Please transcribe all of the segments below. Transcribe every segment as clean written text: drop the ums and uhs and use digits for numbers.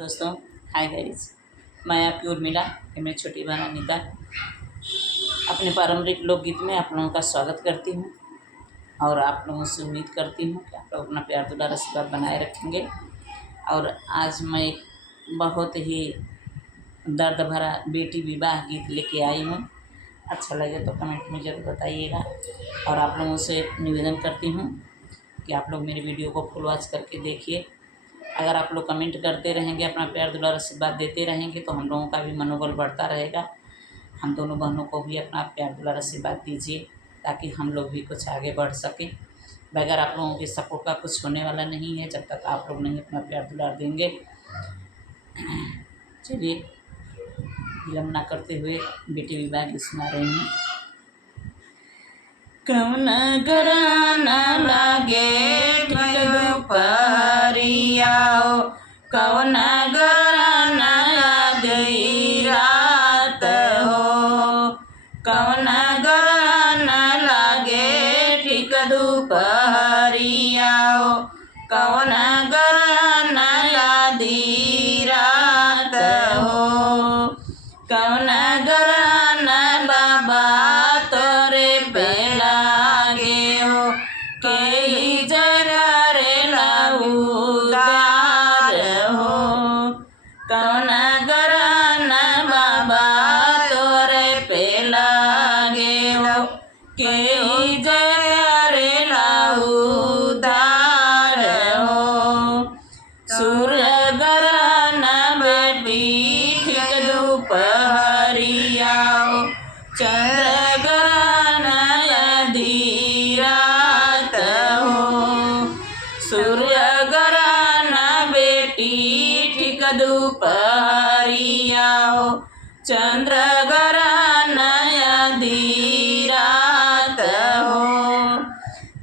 दोस्तों, hi guys. मैं आपकी उर्मिला, ये मेरी छोटी बहन अनीता अपने पारंपरिक लोकगीत में आप लोगों का स्वागत करती हूँ और आप लोगों से उम्मीद करती हूँ कि आप लोग अपना प्यार दुलार आशीर्वाद बनाए रखेंगे। और आज मैं एक बहुत ही दर्द भरा बेटी विवाह गीत लेके आई हूँ। अच्छा लगे तो कमेंट में ज़रूर बताइएगा और आप लोगों से निवेदन करती हूँ कि आप लोग मेरी वीडियो को फुल वॉच करके देखिए। अगर आप लोग कमेंट करते रहेंगे, अपना प्यार दुलार आशीर्वाद देते रहेंगे तो हम लोगों का भी मनोबल बढ़ता रहेगा। हम दोनों बहनों को भी अपना प्यार दुलार आशीर्वाद दीजिए ताकि हम लोग भी कुछ आगे बढ़ सकें। बगैर आप लोगों के सपोर्ट का कुछ होने वाला नहीं है जब तक आप लोग नहीं अपना प्यार दुलार देंगे। चलिए विलम्ब ना करते हुए बेटी विवाह की सुना रही हूँ। कौन घराना लागे ठीक दोपहरिया, कौन घराना गई रात हो, कौन घराना लागे ठीक दोपहरिया, कौन घराना लादी रात हो, कौन घराना बाबा तोरे बेला के जगरेला उदार हो, कौन घराना बाबा तोरे पेला गेओ के जगरेला उदार हो, सूर्य घराना बेटी ठीक दोपहरिया, चंद्र घराना आधी रात हो, सूर्य घराना बेटी ठीक दोपहरिया, चंद्र घराना आधी रात हो,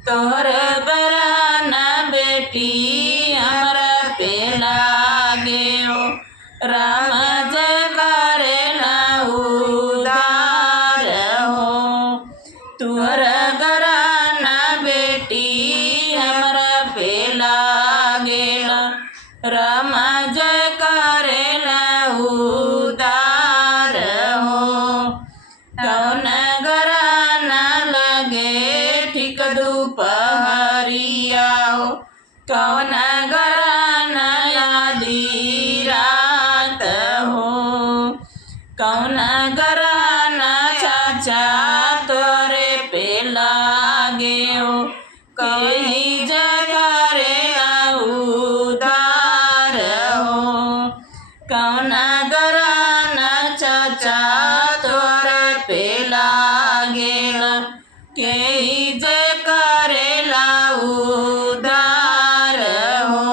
तोहर घराना बेटी हमरा पेला गेओ, राम जय करेला उदार हो, तुहर घराना बेटी हमरा पेला गेला, राम जय करेला उदार हो, कौन घराना लगे ठीक दोपहरिया, कौन घराना आधी रात हो, कौन घराना चाचा तोरे पेला गेओ, कहीं जगरेला उदार हो, कौन घराना चाचा तोरे पेला गेला, कहीं जगरेला उदार हो,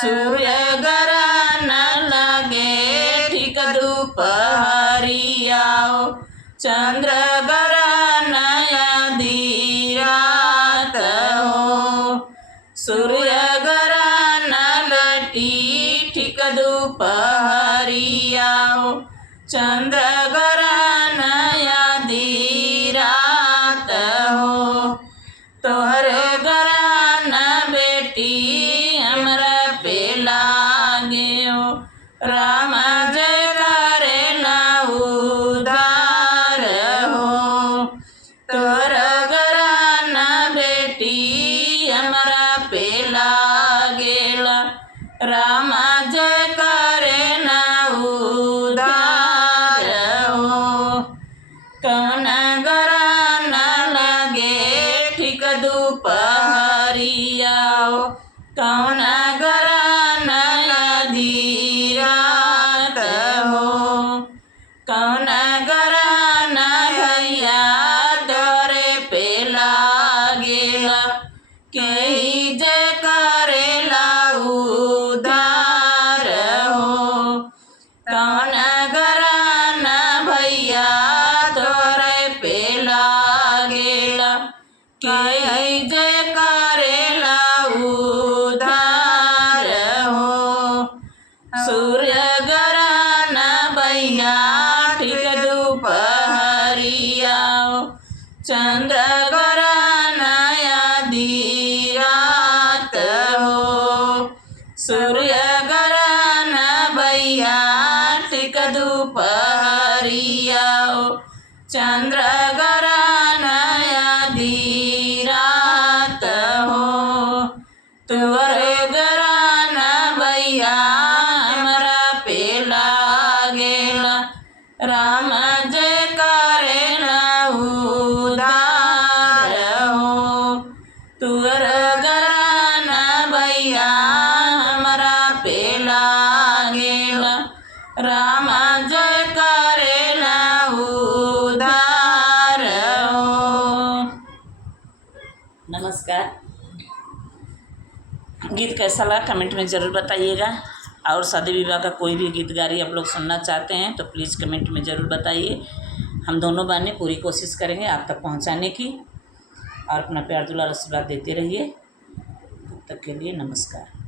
सूर्य घराना लगे ठीक दोपहरिया, चंद्र घराना आधी रात हो, सूर्य घराना लटी ठीक दोपहरिया, चंद्र घराना आधी रात हो, तोहर घराना बेटी हमरा पेला गेओ, राम जय करेला उदार हो, तोहर घराना बेटी हमरा पेला गेला, राम जय करेला उदार हो, कौन घराना लगे ठीक दोपहरिया, कौन घराना आधी रात हो, कौन घराना भैया तोरे पेला गेला, कहीं जय करेला उदार हो, कौन घराना भैया तोरे पेला गेला, कहीं जय करेला उदार हो, सूर्य घराना भैया ठीक दोपहरिया, चंद्र घराना आधी रात हो, सूर्य घराना चंद्र ग्रहण आधी रात हो, तुअर ग्रहण भैया हमरा पे लागेला, राम जय करेला उद्धार हो, तुअर ग्रहण भैया हमरा पे लागेला, राम जय करेला उद्धार हो। नमस्कार। गीत कैसा लगा कमेंट में ज़रूर बताइएगा, और शादी विवाह का कोई भी गीत गारी आप लोग सुनना चाहते हैं तो प्लीज़ कमेंट में ज़रूर बताइए। हम दोनों बहनें पूरी कोशिश करेंगे आप तक पहुंचाने की, और अपना प्यार दुलार आशीर्वाद देते रहिए। तब तक के लिए नमस्कार।